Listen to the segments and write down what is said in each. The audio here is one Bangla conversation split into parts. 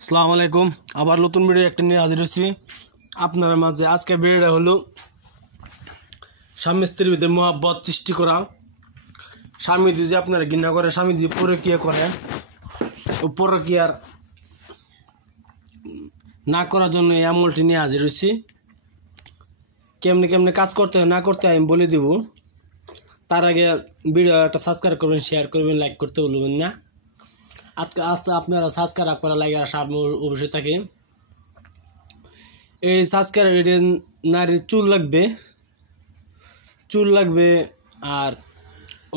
আসসালামু আলাইকুম। আবার নতুন ভিডিও একটা নিয়ে হাজির হচ্ছি আপনার মাঝে। আজকে ভিডিওটা হলো স্বামী স্ত্রীর ভিতরে মহব্বত সৃষ্টি করা। স্বামী যদি আপনারা ঘৃণা করে, স্বামী যদি পরকীয়া করে, পরকীয়ার না করার জন্য এই আমলটি নিয়ে হাজির হচ্ছি। কেমনে কেমনে কাজ করতে হয় না করতে হয় আমি বলে দিব। তার আগে ভিডিও একটা সাবস্ক্রাইব করবেন, শেয়ার করবেন, লাইক করতে ভুলবেন না। আজকে আপনারা সাবস্ক্রাইব করা লাগে আর সামনে অবশ্যই থাকে। এই সাবস্ক্রাইব নারীর চুল লাগবে আর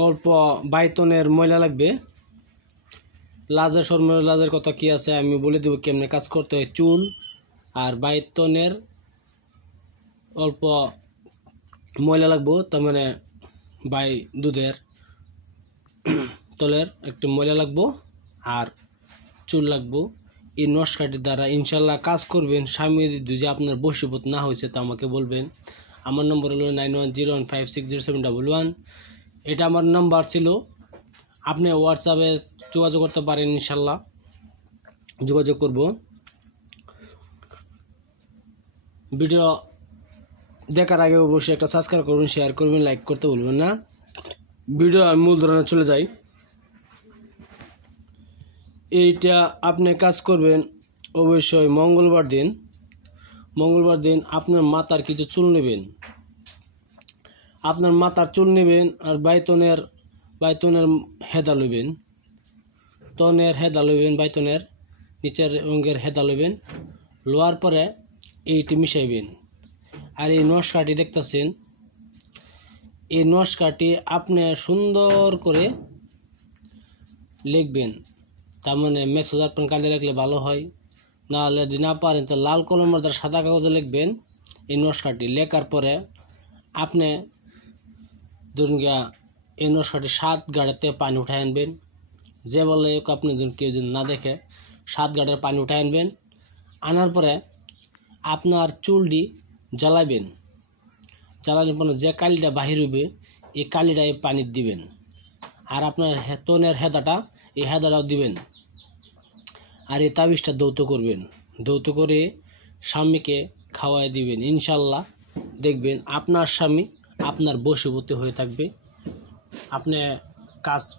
অল্প বাইতনের ময়লা লাগবে। লাজের কথা কি আছে আমি বলে দেবো কেমনে কাজ করতে হয়। চুল আর বাইতনের অল্প ময়লা লাগবো, তার মানে দুধের তলের একটু ময়লা লাগবো আর চুল লাগবো। এই নস্কাটির দ্বারা ইনশাল্লাহ কাজ করবেন। স্বামী যদি আপনার বশীভূত না হয়েছে তা আমাকে বলবেন। আমার নম্বর হলো 9101560711। এটা আমার নাম্বার ছিল। আপনি হোয়াটসঅ্যাপে যোগাযোগ করতে পারেন, ইনশাল্লাহ যোগাযোগ করব। ভিডিও দেখার আগে অবশ্যই একটা সাবস্ক্রাইব করবেন, শেয়ার করবেন, লাইক করতে ভুলবেন না। ভিডিও আমি মূল ধরনে চলে যাই। এইটা আপনি কাজ করবেন অবশ্যই মঙ্গলবার দিন আপনার মাথার কিছু চুল নেবেন। আপনার মাথার চুল নেবেন আর বাইতনের হেদা লইবেন, বাইতনের নিচের অঙ্গের হেদা লইবেন। লোয়ার পরে এইটি মিশাইবেন। আর এই নস্কাটি দেখতেছেন, এই নস্কাটি আপনি সুন্দর করে লিখবেন। তার মানে মেক্সোজার পেন কালি রাখলে ভালো হয়, নাহলে যদি না পারেন তো লাল কলমের দ্বারা সাদা কাগজে লিখবেন এই নস্কাটি। লেখার পরে আপনি ধরুন গিয়া এই নস্কাটি 7 গাড়িতে পানি উঠায় আনবেন। যে বলে আপনি কেউ যদি না দেখে 7 গাড়ির পানি উঠায় আনবেন। আনার পরে আপনার চুলটি জ্বালাবেন। জ্বালানোর পরে যে কালিটা বাহির হইবে এই কালিটা এই পানি দিবেন। আর আপনার তনের হেদাটা এই হেদাটাও দিবেন। আর এই তাবিজটা দৌত করে স্বামীকে খাওয়াই দিবেন। ইনশাল্লাহ দেখবেন আপনার স্বামী আপনার বশীভূত হয়ে থাকবে। আপনি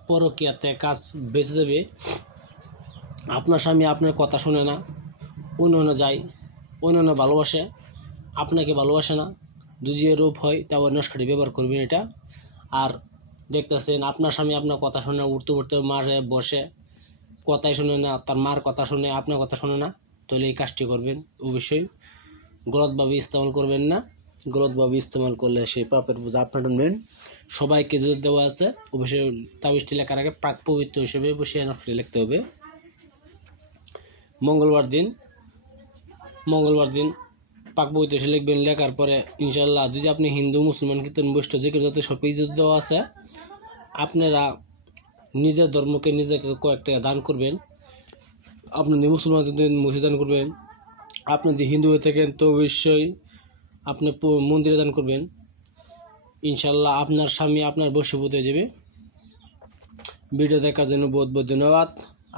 পরকীয়াতে কাজ বেঁচে যাবে। আপনার স্বামী আপনার কথা শোনে না, অন্য যায়, অন্য ভালোবাসে, আপনাকে ভালোবাসে না। যদি রূপ হয় তারপর নস্কাটি ব্যবহার করবেন এটা। আর দেখতেছেন আপনার স্বামী আপনার কথা শোনে, উঠতে মারে বসে, কথাই শোনে না, তার মার কথা শুনে আপনার কথা শোনে না, তাহলে এই কাজটি করবেন। অবশ্যই গলতভাবে ইস্তেমাল করবেন না। গলতভাবে ইস্তেমাল করলে সেই পাপের বোঝা আপনার টানবেন। সবাইকে যদি দেওয়া আছে অবশ্যই তাবিজটি লেখার আগে প্রাক পবিত্র হিসেবে বসে নস্কাটি লিখতে হবে। মঙ্গলবার দিন পাক পবিত্র হিসেবে লিখবেন। লেখার পরে ইনশাল্লাহ যদি আপনি হিন্দু, মুসলমান, কীর্তন, বৈষ্ণব যে কেউ যাতে সব ইজ্জত দেওয়া আছে, আপনারা নিজের ধর্মকে নিজেকে কয়েকটা দান করবেন। আপনি যদি মুসলমান দান করবেন, আপনি যদি হিন্দু হয়ে থাকেন তো অবশ্যই আপনি মন্দিরে দান করবেন। ইনশাল্লাহ আপনার স্বামী আপনার বশীভূত হয়ে যাবে। ভিডিও দেখার জন্য বহুত বহুত ধন্যবাদ।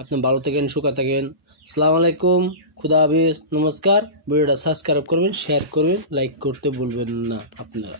আপনি ভালো থাকেন, সুখে থাকেন। আসসালামু আলাইকুম, খুদা হাফেজ, নমস্কার। ভিডিওটা সাবস্ক্রাইব করবেন, শেয়ার করবেন, লাইক করতে ভুলবেন না আপনারা।